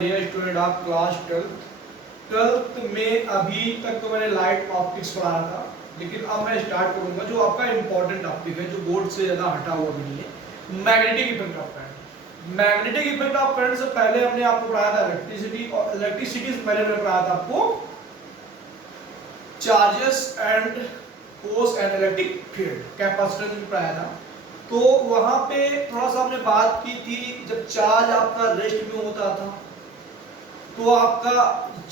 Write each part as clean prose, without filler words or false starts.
Student of class twelfth में अभी तक तो मैंने लाइट ऑप्टिक्स पढ़ाया था, लेकिन अब मैं स्टार्ट करूंगा जो आपका इंपॉर्टेंट टॉपिक है, जो बोर्ड से ज़्यादा हटा हुआ भी नहीं है, magnetic effect of current. Magnetic effect of current से पहले हमने आपको पढ़ाया था इलेक्ट्रिसिटी, और इलेक्ट्रिसिटी से पहले मैंने पढ़ाया था आपको charges and force and electric field, capacitance भी पढ़ाया था। तो वहां पे थोड़ा सा हमने बात की थी, जब चार्ज आपका रेस्ट में होता था तो आपका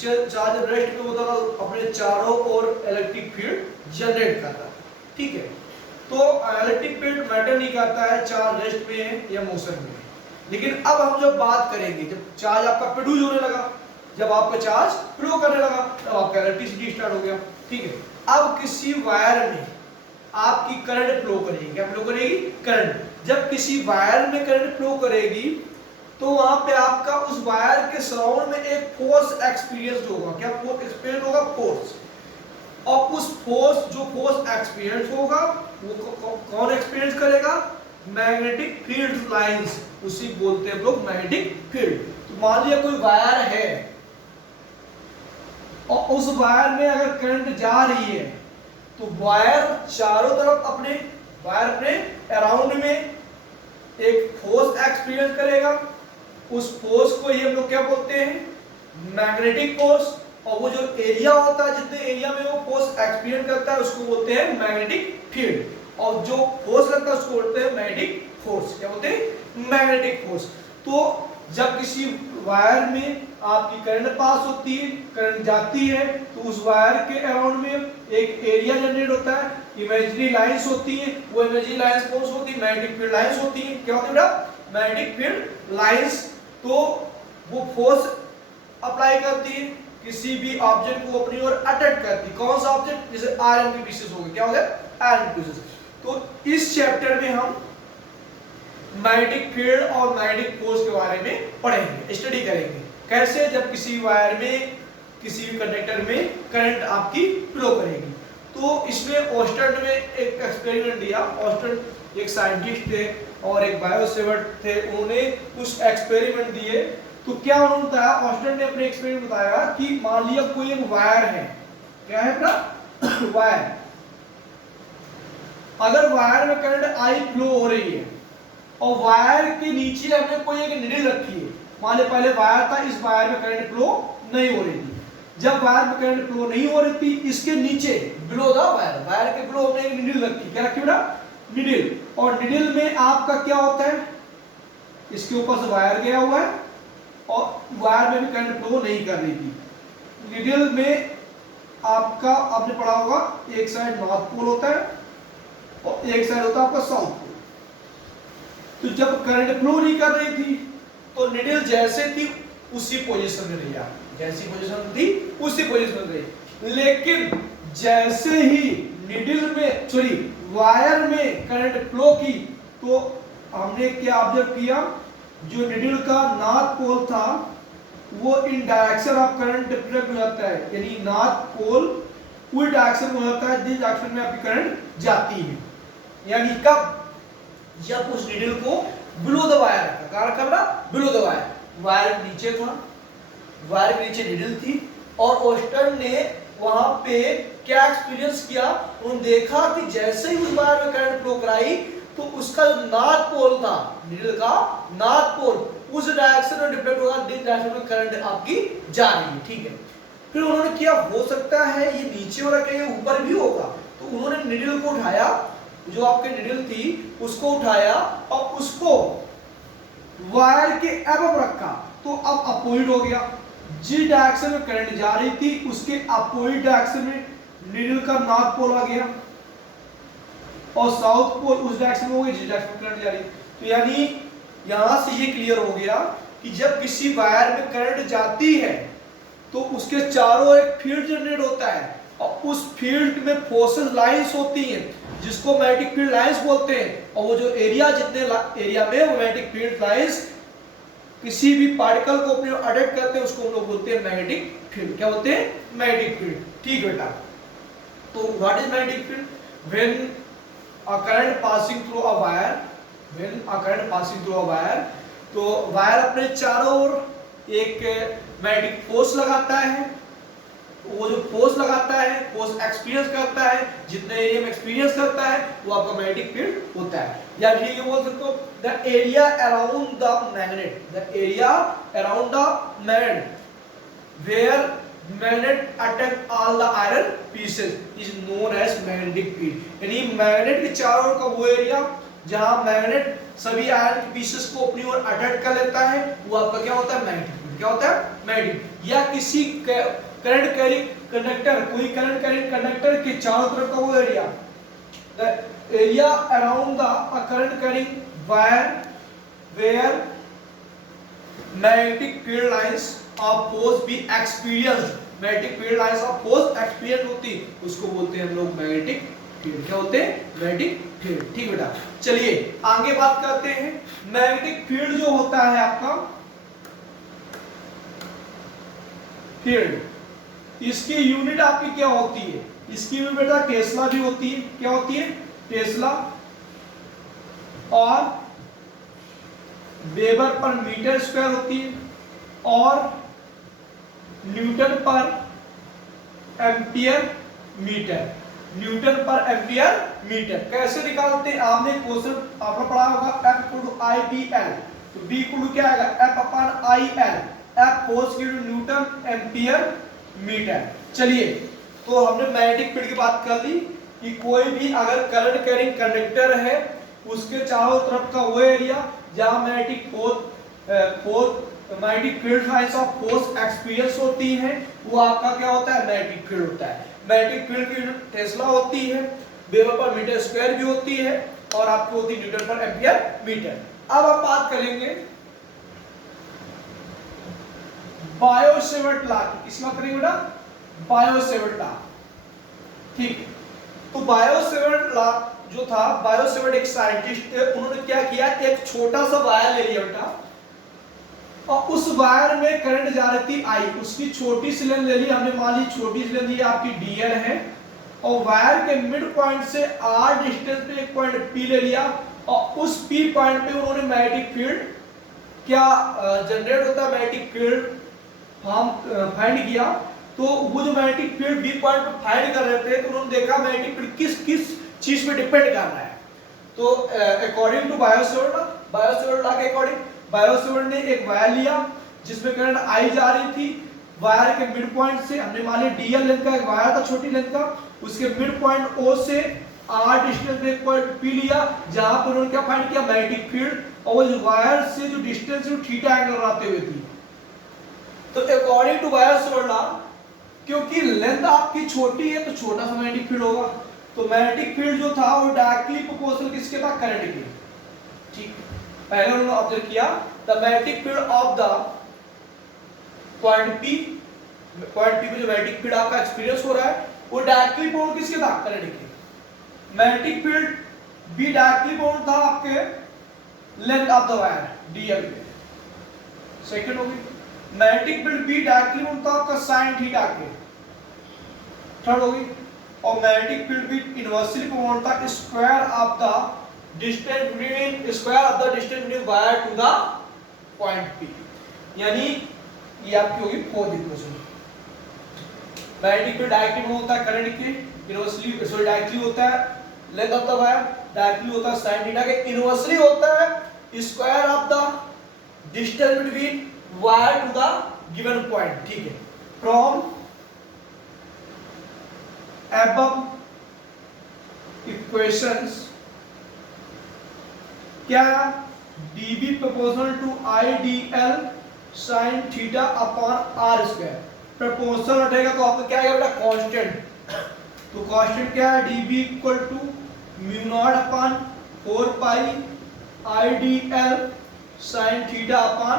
चार्ज रेस्ट में होता था, अपने चारों ओर इलेक्ट्रिक फील्ड जनरेट करता है। ठीक है, तो इलेक्ट्रिक फील्ड मैटर नहीं करता है चार्ज रेस्ट में है या मोशन में है। लेकिन अब हम जब बात करेंगे, जब चार्ज आपका प्रोड्यूस होने लगा, जब आपका चार्ज फ्लो करने लगा, तब आपका इलेक्ट्रिसिटी स्टार्ट हो गया। ठीक है, अब किसी वायर में आपकी करंट फ्लो करेगी, क्या फ्लो करेगी? करंट। जब किसी वायर में करंट फ्लो करेगी तो वहां पे आपका उस वायर के सराउंड में एक फोर्स एक्सपीरियंस होगा। क्या फोर्स एक्सपीरियंस होगा? फोर्स। और उस फोर्स, जो फोर्स एक्सपीरियंस होगा वो कौन एक्सपीरियंस करेगा? मैग्नेटिक फील्ड लाइंस, उसी बोलते हैं लोग मैग्नेटिक फील्ड। तो मान लिया कोई वायर है और उस वायर में अगर करंट जा रही है तो वायर चारों तरफ अपने अराउंड में एक फोर्स एक्सपीरियंस करेगा। उस फोर्स को ही हम लोग क्या बोलते हैं? Magnetic force. और वो जो एरिया होता है, जितने एरिया में वो फोर्स एक्सपीरियंस करता है, उसको बोलते हैं मैग्नेटिक फील्ड। और जो फोर्स लगता है उसको बोलते हैं मैग्नेटिक फोर्स। क्या बोलते हैं? Magnetic force. तो जब किसी वायर में आपकी करंट पास होती है, करंट जाती है, तो उस वायर के अराउंड में एक एरिया जनरेट होता है, इमेजिनरी लाइंस होती है। वो इमेजिनरी लाइंस कौन सी होती है? मैग्नेटिक फील्ड लाइंस होती है। क्या होती है बेटा? Magnetic field lines. तो वो फोर्स अप्लाई करती है, किसी भी ऑब्जेक्ट को अपनी ओर अट्रैक्ट करती है। कौन सा ऑब्जेक्ट? जैसे आयरन के पीसेस हो गए। क्या हो गए? Iron pieces. तो इस चैप्टर में हम मैग्नेटिक फील्ड और मैग्नेटिक फोर्स के बारे में पढ़ेंगे, स्टडी करेंगे। कैसे? जब किसी वायर में, किसी भी कंडक्टर में करंट आपकी फ्लो करेगी। तो इसमें ऑस्टन ने एक एक्सपेरिमेंट दिया। ऑस्टन एक साइंटिस्ट थे और एक बायोसेवर्ट थे, उन्होंने कुछ एक्सपेरिमेंट दिए। तो क्या उन्होंने बताया? ऑस्टन ने अपने एक्सपेरिमेंट बताया कि मान लिया कोई एक वायर है। क्या है अपना? वायर। अगर वायर में करंट आई फ्लो हो रही है और वायर के नीचे हमने कोई एक निडल रखी है। मान लीजिए पहले वायर था, इस वायर में करंट फ्लो नहीं हो रही थी। जब वायर में करंट फ्लो नहीं हो रही थी, इसके नीचे बिलो द वायर, वायर के बिलो हमने एक निडल रखी। क्या रखी बेटा? निडल। और निडल में आपका क्या होता है? इसके ऊपर से वायर गया हुआ है और वायर में भी करंट फ्लो नहीं कर रही थी। निडल में आपका, आपने पढ़ा होगा, एक साइड नॉर्थ पोल होता है और एक साइड होता है आपका साउथ पोल। तो जब करंट फ्लो नहीं कर रही थी तो निडल जैसे थी उसी पोजीशन में रही, जैसी पोजीशन थी उसी पोजीशन में रही। लेकिन जैसे ही निडल में, सॉरी, वायर में करंट फ्लो की, तो हमने क्या ऑब्जर्व किया? जो निडल का नॉर्थ पोल था वो इन डायरेक्शन ऑफ करंट डिफरेंट हो जाता है, यानी नॉर्थ पोल उस डायरेक्शन में हो जाता है जिस डायरेक्शन में आपकी करंट जाती है। यानी कब? जब उस निडल को बिलो द वायर रखा। कहां रखा बेटा? Below the wire. वायर नीचे था, वायर के नीचे निडल थी, और ऑस्टन ने वहां पे क्या एक्सपीरियंस किया? उन्होंने देखा कि जैसे ही उस वायर में करंट फ्लो कराई तो उसका जो नॉर्थ पोल था, निडल का नॉर्थ पोल, उस डायरेक्शन में डिफरेंट होगा जिस डायरेक्शन में करंट आपकी जा रही है। ठीक है, फिर उन्होंने किया, हो सकता है ये नीचे हो रखा है, ऊपर भी होगा। तो उन्होंने निडल को उठाया, जो आपके निडल थी उसको उठाया और उसको वायर के अबव रखा। तो अब अपोजिट हो गया, जिस डायरेक्शन में करंट जा रही थी उसके अपोजिट डायरेक्शन में निडल का नॉर्थ पोल आ गया और साउथ पोल उस डायरेक्शन में हो गया जिस डायरेक्शन में करंट जा रही। तो यानी यहां से ये क्लियर हो गया कि जब किसी वायर में करंट जाती है तो उसके चारों एक फील्ड जनरेट होता है और उस फील्ड में फोर्सेस लाइंस होती हैं जिसको मैग्नेटिक फील्ड लाइंस बोलते हैं। और वो जो एरिया, जितने एरिया में वो मैग्नेटिक फील्ड लाइंस किसी भी पार्टिकल को अपने अट्रैक्ट करते हैं उसको हम लोग बोलते हैं मैग्नेटिक फील्ड। क्या बोलते हैं? Magnetic field. ठीक बेटा, तो what is magnetic field? When a current passing through a wire, when a current passing through a wire, तो वायर अपने चारों ओर एक मैग्नेटिक फोर्स लगाता है, वो जो फोर्स लगाता है, फोर्स एक्सपीरियंस करता है, जितने एरिया में एक्सपीरियंस करता है वो आपका मैग्नेटिक फील्ड होता है। या फिर ये बोल सकते हो the area around the magnet, the area around the magnet where magnet attack all the iron pieces is known as magnetic field. यानी मैग्नेट के चारों ओर का वो एरिया जहां मैग्नेट सभी आयरन के पीसेस को अपनी ओर अट्रैक्ट कर लेता है वो आपका क्या होता है, मैग्नेटिक फील्ड। क्या होता है, मैग्नेटिक। या किसी करंट कैरिंग कंडक्टर, कोई करंट कैरिंग कंडक्टर के चारों तरफ का वो area, the area around the current carrying wire where magnetic field lines of force be experienced, magnetic field lines of force experience होती है उसको बोलते हैं हम लोग मैग्नेटिक फील्ड। क्या होते हैं, मैग्नेटिक फील्ड। ठीक बेटा, चलिए आगे बात करते हैं। मैग्नेटिक फील्ड जो होता है आपका फील्ड, इसकी यूनिट आपकी क्या होती है, इसकी भी बेटा टेस्ला भी होती है। क्या होती है, टेस्ला और वेबर पर मीटर स्क्वायर होती है और newton per ampere metre, newton per ampere metre. कैसे निकालते हैं, आपने क्वेश्चन आपने पढ़ा होगा F equal to I B L, तो B इक्वल टू क्या आएगा F upon I L, F force की न्यूटन एम्पियर मीटर। चलिए तो हमने मैग्नेटिक फील्ड की बात कर ली कि कोई भी अगर करंट कैरिंग कंडक्टर है उसके चारों तरफ का वो एरिया जहां magnetic magnetic field lines of force experience होती है वो आपका क्या होता है, मैग्नेटिक फील्ड होता है। मैग्नेटिक फील्ड की यूनिट टेस्ला होती है, वेबर पर मीटर स्क्वायर भी होती है और आपको होती है न्यूटन पर एम्पियर मीटर। अब हम बात करेंगे बायो-सेवर्ट लॉ की। किसकी बात करेंगे बेटा, बायो-सेवर्ट लॉ। ठीक, तो बायो-सेवर्ट लॉ जो था, बायो-सेवर्ट एक साइंटिस्ट थे, उन्होंने क्या किया, एक छोटा सा वायर ले लिया बेटा और उस वायर में करंट जा रही थी आई, उसकी छोटी सी लेंथ ले ली हमने, मान ली छोटी सी लेंथ ये आपकी डीएल है और वायर के मिड पॉइंट से आर डिस्टेंस पे एक पॉइंट पी ले लिया और उस पी पॉइंट पे उन्होंने मैग्नेटिक फील्ड क्या जनरेट होता है, मैग्नेटिक फील्ड हम फाइंड किया। तो वो जो मैग्नेटिक फील्ड बी पॉइंट पे फाइंड कर रहे थे तो उन्होंने देखा मैग्नेटिक फील्ड किस किस चीज पे डिपेंड कर रहा है। तो अकॉर्डिंग टू बायो-सेवर्ट लॉ के अकॉर्डिंग बायो-सेवर्ट ने एक वायर लिया जिसमें करंट आई जा रही थी, वायर के मिड पॉइंट से हमने मान लिया डीएल लेंथ का एक वायर था छोटी लेंथ का, उसके मिड पॉइंट ओ से आर डिस्टेंस पे एक पॉइंट पी लिया जहां पर उन्होंने क्या फाइंड किया, मैग्नेटिक फील्ड, और वो वायर से जो डिस्टेंस है थीटा एंगल बनाते हुए थी। तो अकॉर्डिंग टू बायो-सेवर्ट लॉ क्योंकि लेंथ आपकी छोटी है तो छोटा सा मैग्नेटिक फील्ड होगा, तो मैग्नेटिक फील्ड जो था वो डायरेक्टली प्रोपोर्शनल किसके था, करंट के। ठीक, पहले उन्होंने ऑब्जर्व किया the magnetic field of the point P पे जो मैग्नेटिक फील्ड आपका एक्सपीरियंस हो रहा है वो डायरेक्टली प्रोपोर्शनल किसके था, करंट के। Magnetic field B directly proportional था आपके length of the wire DL पे। सेकंड होगी magnetic field B directly proportional था आपका साइन थीटा के। थर्ड होगी और मैग्नेटिक फील्ड भी इनवर्सली प्रोपोर्शनल था square of the distance between wire to the point P. यानी ये आपकी होगी fourth equation. Magnetic field directly होता है करंट के, इनवर्सली सॉरी डायरेक्टली होता है length of the wire, directly होता है sin थीटा के, इनवर्सली होता है square of the distance between wire to the given point. ठीक है, फ्रॉम above equations क्या dB proportional to IDL sin theta upon r square. Proportional हटेगा तो आपका क्या आएगा बेटा, कांस्टेंट। तो कांस्टेंट क्या है, dB equal to mu naught upon 4 pi IDL sin theta upon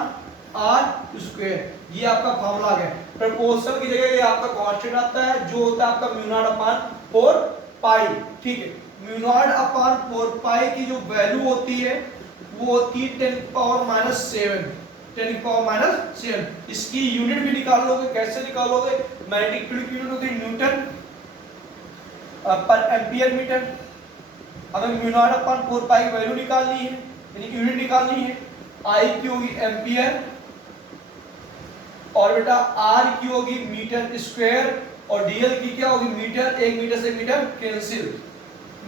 r square. ये आपका फॉर्मूला है। प्रोपोर्शनल की जगह ये आपका कांस्टेंट आता है जो होता है आपका म्यू नॉट अपॉन 4 पाई। ठीक है, म्यू नॉट अपॉन 4 पाई की जो वैल्यू होती है वो होती है 10 पावर माइनस 7। इसकी यूनिट भी निकाल लोगे, कैसे निकालोगे, मैग्नेटिक फील्ड की यूनिट होती है न्यूटन पर एम्पियर मीटर। हमें म्यू नॉट अपॉन 4 पाई की वैल्यू निकालनी है यानी यूनिट निकालनी है, आई की होगी एम्पियर और बेटा आर की होगी मीटर स्क्वायर और डीएल की क्या होगी मीटर, 1 मीटर से मीटर कैंसिल,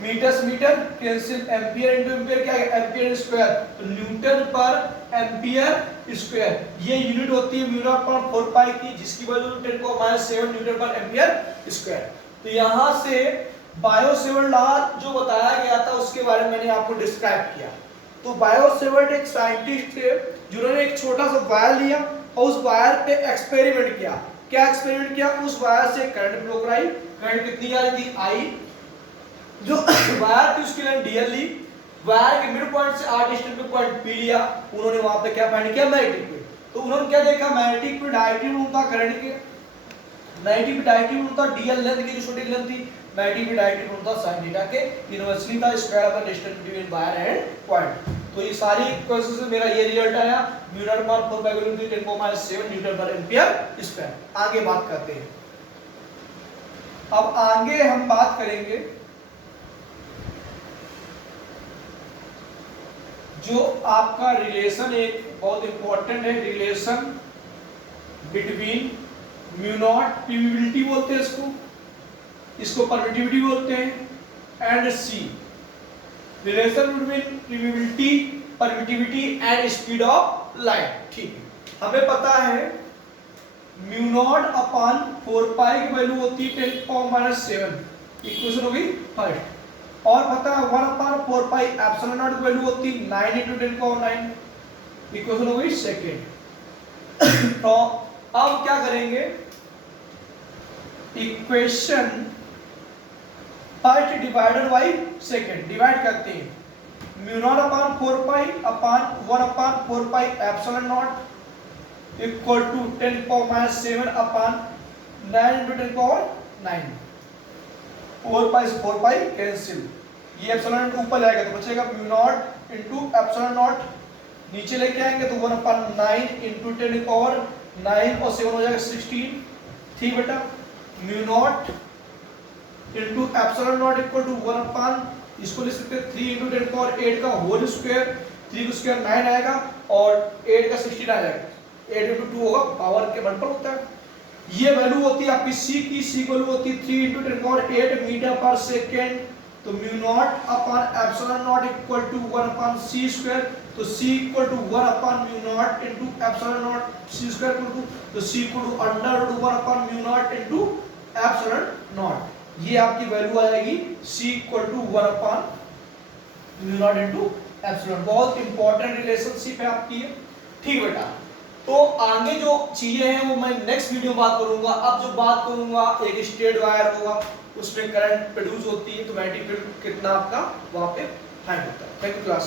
मीटर से metre cancel, ampere into ampere क्या है एम्पियर स्क्वायर, तो न्यूटन पर एम्पियर स्क्वायर ये यूनिट होती है म्यू नॉट अपॉन 4 पाई की, जिसकी value 10⁻⁷ newton per ampere square. तो यहां से बायो सेवर्ट लॉ जो बताया गया था उसके बारे में मैंने आपको डिस्क्राइब किया। तो बायो सेवर्ट एक साइंटिस्ट थे जिन्होंने एक छोटा सा वायर लिया और उस वायर पे एक्सपेरिमेंट किया। क्या एक्सपेरिमेंट किया, उस वायर से करंट फ्लो कराई, करंट कितनी आ रही थी आई, जो वायर थी उसकी लेंथ डीएल ली, वायर के मिड पॉइंट से आर डिस्टेंस पे पॉइंट पी लिया, उन्होंने वहां पे क्या फाइंड किया मैग्नेटिक फील्ड। तो उन्होंने क्या देखा मैग्नेटिक फील्ड डायरेक्टली होता करंट के, मैग्नेटिक फील्ड डायरेक्टली होता डीएल लेंथ की जो छोटी लेंथ थी, मैग्नेटिक फील्ड डायरेक्टली होता sin थीटा के इनवर्सली था square of the distance between wire and point. तो ये सारी क्वेश्चन से मेरा ये रिजल्ट आया mu naught upon 4 pi into 10⁻⁷ newton per ampere square. आगे बात करते हैं, अब आगे हम बात करेंगे जो आपका रिलेशन एक बहुत इंपॉर्टेंट है, relation between mu naught permittivity बोलते हैं इसको परमिटिविटी बोलते हैं and C, relation between permittivity and speed of light. ठीक है, हमें पता है म्यू नॉट अपॉन 4 पाई की वैल्यू होती है 10⁻⁷, इक्वेशन होगी फर्स्ट, और पता है 1/4 पाई एप्सिलॉन नॉट की वैल्यू होती है 9 × 10⁹, इक्वेशन हो गई सेकेंड। तो अब क्या करेंगे, equation first divided by second, divide करते हैं mu naught upon 4 pi upon 1/4 pi epsilon naught equal to 10⁻⁷ upon 9 × 10⁹, 4 pi से 4 पाई कैंसिल, ये एप्सिलॉन नॉट ऊपर जाएगा तो बचेगा mu naught into epsilon naught, नीचे लेके आएंगे तो 1/9 × 10⁹ और 7 हो जाएगा 16। ठीक बेटा, mu naught into epsilon naught equal to 1/, इसको लिख सकते हैं 3 × 10⁸ का होल स्क्वायर, 3 का स्क्वायर 9 आएगा और 8 का 16 आ जाएगा, 8 × 2 होगा, पावर के मल्टीपल होता है। ये वैल्यू होती है आपकी सी की, सी की वैल्यू होती है 3 × 10⁸ मीटर पर सेकेंड, तो mu naught upon epsilon naught equal to 1/c², तो c इक्वल टू 1/म्यू naught into epsilon naught, c² equal to, तो c इक्वल टू √1/म्यू नॉट इनटू एप्सिलॉन नॉट, ये आपकी वैल्यू आ जाएगी c इक्वल टू 1/म्यू नॉट इनटू एप्सिलॉन। बहुत इंपॉर्टेंट रिलेशनशिप है आपकी ये। ठीक बेटा, तो आगे जो चीजें हैं वो मैं नेक्स्ट वीडियो में बात करूंगा। अब जो बात करूंगा एक स्ट्रेट वायर होगा, उसमें करंट प्रोड्यूस होती है, तो मैग्नेटिक फील्ड कितना आपका वहां पे फाइंड होता है। Thank you class.